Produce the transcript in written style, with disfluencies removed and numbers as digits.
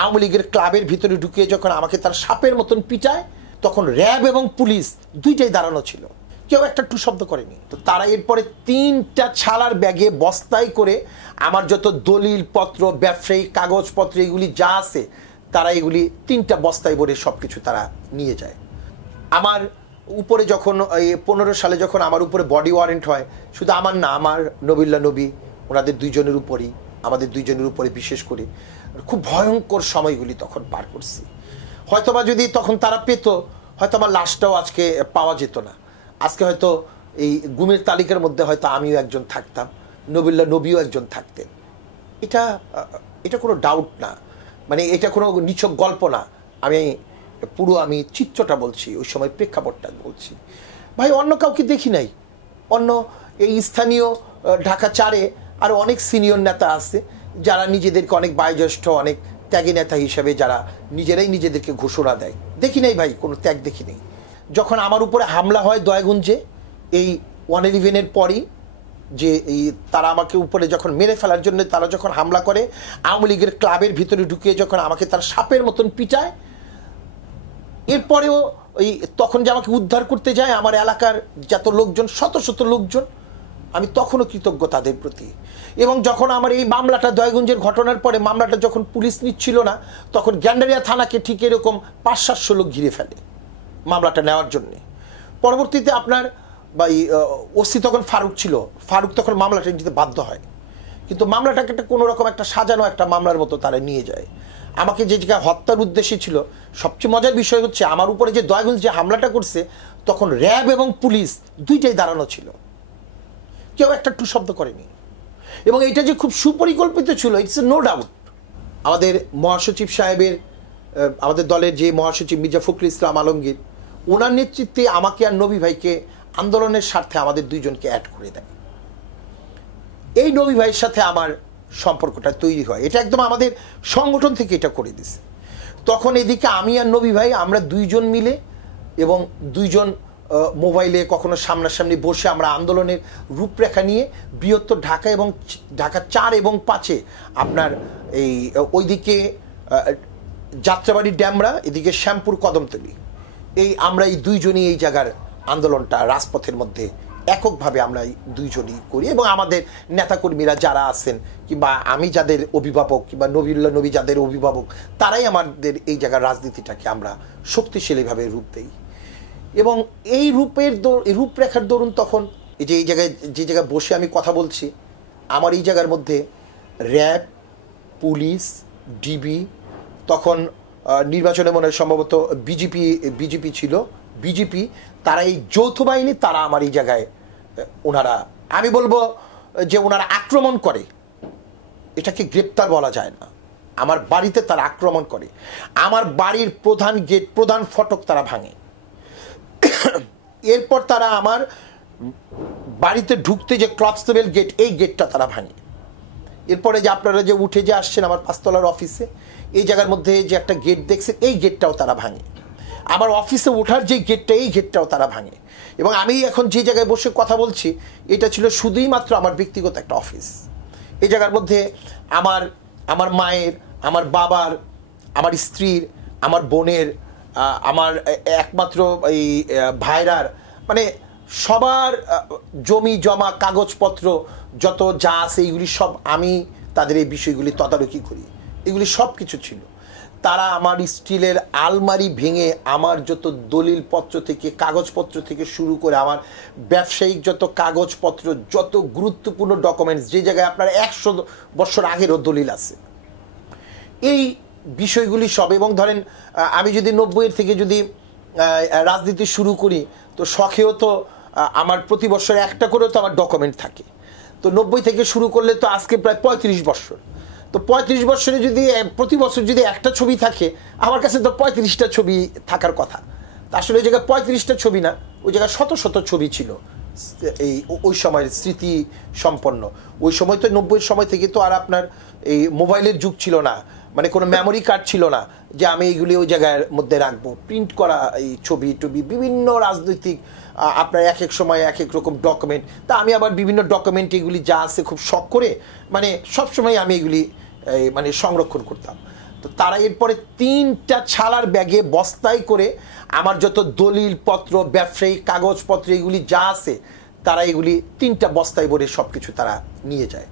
আওয়ামী লীগের ক্লাবের ভিতরে ঢুকিয়ে যখন আমাকে তার সাপের মতন পিটায়, তখন র্যাব এবং পুলিশ দুইটাই দাঁড়ানো ছিল, কেউ একটা টু শব্দ করেনি। তো তারা এরপরে 3টা ছালার ব্যাগে বস্তায় করে আমার যত দলিল পত্র, ব্যবসায়িক কাগজপত্র এগুলি যা আছে, তারা এগুলি 3টা বস্তায় ভরে সব কিছু তারা নিয়ে যায়। আমার উপরে যখন 15 সালে যখন আমার উপরে বডি ওয়ারেন্ট হয়, শুধু আমার না, আমার নবিল্লা নবী, ওনাদের দুইজনের উপরই, আমাদের দুইজনের উপরে বিশেষ করে খুব ভয়ঙ্কর সময়গুলি তখন পার করছি। হয়তোবা যদি তখন তারা পেত, হয়তো আমার লাশটাও আজকে পাওয়া যেত না। আজকে হয়তো এই গুমের তালিকার মধ্যে হয়তো আমিও একজন থাকতাম, নবিল্লা নবীও একজন থাকতেন। এটা কোনো ডাউট না, মানে এটা কোনো নিছক গল্প না। আমি চিত্রটা বলছি, ওই সময় প্রেক্ষাপটটা বলছি। ভাই, অন্য কাউকে দেখি নাই। অন্য এই স্থানীয় ঢাকা 4-এ আরও অনেক সিনিয়র নেতা আছে যারা নিজেদেরকে অনেক বয়োজ্যেষ্ঠ, অনেক ত্যাগী নেতা হিসেবে যারা নিজেরাই নিজেদেরকে ঘোষণা দেয়। দেখি নাই ভাই, কোনো ত্যাগ দেখি নেই। যখন আমার উপরে হামলা হয় দয়াগঞ্জে এই 111-এর পরই, যে এই তারা আমাকে উপরে যখন মেরে ফেলার জন্য তারা যখন হামলা করে, আওয়ামী লীগের ক্লাবের ভিতরে ঢুকিয়ে যখন আমাকে তার সাপের মতন পিটায়, এরপরেও তখন যে আমাকে উদ্ধার করতে যায় আমার এলাকার যত লোকজন, শত শত লোকজন, আমি তখনও কৃতজ্ঞ তাদের প্রতি। এবং যখন আমার এই মামলাটা, দয়াগঞ্জের ঘটনার পরে মামলাটা যখন পুলিশ নিচ্ছিল না, তখন গ্যান্ডারিয়া থানাকে ঠিক এরকম 500-700 লোক ঘিরে ফেলে মামলাটা নেওয়ার জন্যে। পরবর্তীতে আপনার ওসি তখন ফারুক ছিল, ফারুক তখন মামলাটা নিতে বাধ্য হয়, কিন্তু মামলাটাকে একটা কোনো রকম একটা সাজানো একটা মামলার মতো তারা নিয়ে যায়। আমাকে যে জায়গায় হত্যার উদ্দেশ্যে ছিল, সবচেয়ে মজার বিষয় হচ্ছে আমার উপরে যে দয়াগঞ্জ যে হামলাটা করছে, তখন র্যাব এবং পুলিশ দুইটাই দাঁড়ানো ছিল, কেউ একটা টু শব্দ করেনি। এবং এটা যে খুব সুপরিকল্পিত ছিল, ইটস নো ডাউট। আমাদের মহাসচিব সাহেবের, আমাদের দলের যে মহাসচিব মির্জা ফখরুল ইসলাম আলমগীর, ওনার নেতৃত্বে আমাকে আর নবী ভাইকে আন্দোলনের স্বার্থে আমাদের দুইজনকে অ্যাড করে দেয়। এই নবী ভাইয়ের সাথে আমার সম্পর্কটা তৈরি হয়, এটা একদম আমাদের সংগঠন থেকে এটা করে দিছে। তখন এদিকে আমি আর নবী ভাই আমরা দুইজন মিলে এবং দুইজন মোবাইলে কখনো সামনাসামনি বসে আমরা আন্দোলনের রূপরেখা নিয়ে বৃহত্তর ঢাকা এবং ঢাকা 4 এবং 5-এ আপনার ওইদিকে যাত্রাবাড়ি ড্যামরা, এদিকে শ্যামপুর কদমতলী, আমরা এই দুইজনই এই জায়গার আন্দোলনটা রাজপথের মধ্যে এককভাবে আমরা দুইজনই করি। এবং আমাদের নেতাকর্মীরা যারা আছেন, কিংবা আমি যাদের অভিভাবক, কিংবা নবিউল্লাহ নবী যাদের অভিভাবক, তারাই আমাদের এই জায়গার রাজনীতিটাকে আমরা শক্তিশালীভাবে রূপ দেই। এবং এই রূপরেখার দরুন তখন এই জায়গায় যে জায়গায় বসে আমি কথা বলছি, আমার এই জায়গার মধ্যে র্যাব, পুলিশ, ডিবি, তখন নির্বাচনে মনে হয় সম্ভবত বিজেপি ছিল, বিজেপি, তারা এই যৌথ বাহিনী, তারা আমার এই জায়গায় ওনারা, আমি বলবো যে ওনারা আক্রমণ করে, এটাকে গ্রেপ্তার বলা যায় না। আমার বাড়িতে তারা আক্রমণ করে, আমার বাড়ির প্রধান গেট, প্রধান ফটক তারা ভাঙে। এরপর তারা আমার বাড়িতে ঢুকতে যে ক্লবস্টেবল গেট, এই গেটটা তারা ভাঙে। এরপরে যে আপনারা যে উঠে যে আসছেন আমার 5 তলার অফিসে, এই জায়গার মধ্যে যে একটা গেট দেখছেন, এই গেটটাও তারা ভাঙে। আমার অফিসে ওঠার যে গেটটা, এই গেটটাও তারা ভাঙে। এবং আমি এখন যে জায়গায় বসে কথা বলছি, এটা ছিল শুধুই মাত্র আমার ব্যক্তিগত একটা অফিস। এই জায়গার মধ্যে আমার মায়ের, আমার বাবার, আমার স্ত্রীর, আমার বোনের, আমার একমাত্র এই ভাইরার, মানে সবার জমি জমা কাগজপত্র যত যা আছে, এইগুলি সব আমি তাদের এই বিষয়গুলি তদারকি করি, এগুলি সব কিছু ছিল। তারা আমার স্টিলের আলমারি ভেঙে আমার যত দলিলপত্র থেকে, কাগজপত্র থেকে শুরু করে আমার ব্যবসায়িক যত কাগজপত্র, যত গুরুত্বপূর্ণ ডকুমেন্টস, যে জায়গায় আপনার 100 বছর আগেরও দলিল আছে, এই বিষয়গুলি সব। এবং ধরেন আমি যদি 90-এর থেকে যদি রাজনীতি শুরু করি, তো শখেও তো আমার প্রতি বছর একটা করেও তো আমার ডকুমেন্ট থাকে। তো 90 থেকে শুরু করলে তো আজকে প্রায় 35 বছর। তো 35 বছরে যদি প্রতি বছর যদি একটা ছবি থাকে, আমার কাছে তো 35টা ছবি থাকার কথা। তা আসলে ওই জায়গায় 35টা ছবি না, ওই জায়গায় শত শত ছবি ছিল ওই সময়ের স্মৃতি সম্পন্ন। ওই সময় তো 90-এর সময় থেকে তো আর আপনার এই মোবাইলের যুগ ছিল না, মানে কোনো মেমোরি কার্ড ছিল না যে আমি এইগুলি ওই জায়গার মধ্যে রাখবো। প্রিন্ট করা এই ছবি টবি, বিভিন্ন রাজনৈতিক আপনার এক এক সময় এক এক রকম ডকুমেন্ট। তা আমি আবার বিভিন্ন ডকুমেন্ট এগুলি যা আছে খুব শখ করে, মানে সবসময় আমি এগুলি মানে সংরক্ষণ করতাম। তো তারা এরপরে 3টা ছালার ব্যাগে বস্তায় করে আমার যত দলিলপত্র, ব্যবসায়িক কাগজপত্র এগুলি যা আছে, তারা এগুলি 3টা বস্তায় ভরে সবকিছু তারা নিয়ে যায়।